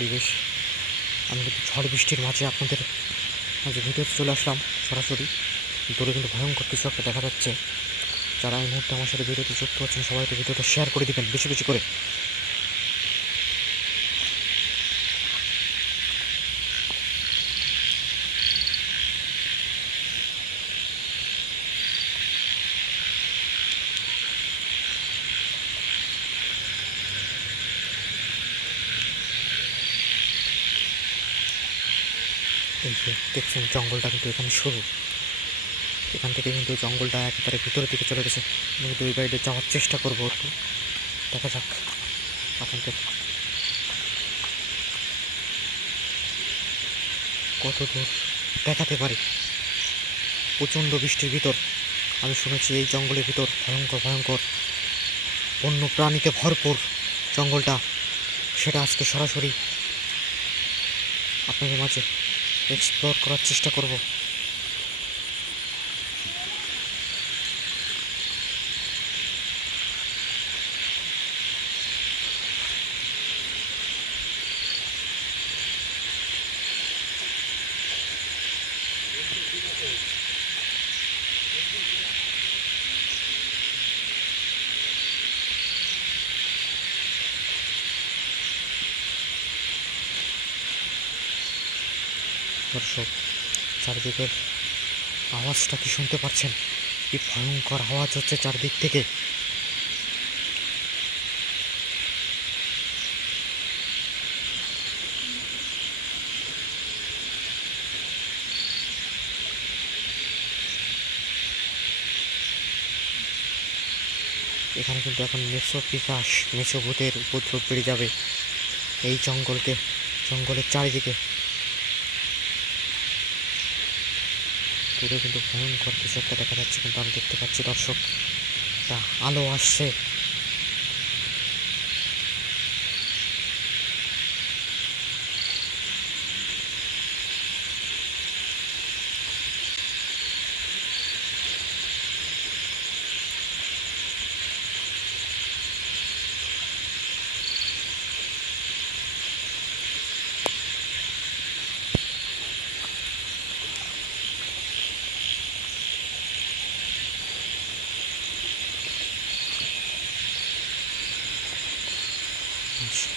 পরিবেশ। আমি কিন্তু ঝড় বৃষ্টির মাঝে আপনাদের মাঝে ভিডিওতে চলে আসলাম সরাসরি। দূরে কিন্তু ভয়ঙ্কর কিছু একটা দেখা যাচ্ছে। যারা এই মুহূর্তে আমার সাথে ভিডিওতে যুক্ত হচ্ছেন সবাইকে ভিডিওটা শেয়ার করে দিবেন, বেশি বেশি করে। এই যে দেখছেন জঙ্গলটা কিন্তু এখানে শুরু। এখান থেকে কিন্তু জঙ্গলটা একেবারে ভিতরের দিকে চলে গেছে। আমি ওই বাইরে যাওয়ার চেষ্টা করব একটু। দেখা যাক আপনাদের কত দূর দেখাতে পারি। প্রচণ্ড বৃষ্টির ভিতর। আমি শুনেছি এই জঙ্গলের ভিতর ভয়ঙ্কর ভয়ঙ্কর অন্য প্রাণীতে ভরপুর জঙ্গলটা। সেটা আজকে সরাসরি আপনাদের মাঝে এক্সপ্লোর করার চেষ্টা করব। দর্শক, চারদিকের আওয়াজটা কি শুনতে পাচ্ছেন? কি ভয়ঙ্কর আওয়াজ হচ্ছে চারদিক থেকে। এখানে কিন্তু এখন মেসো বিকাশ মেসো ভূতের উপদ্রব বেড়ে যাবে। এই জঙ্গলকে, জঙ্গলের চারিদিকে দূরে কিন্তু ভয়ঙ্কর কিছু একটা দেখা যাচ্ছে, কিন্তু আমি দেখতে পাচ্ছি দর্শক, একটা আলো আসছে। olmuş.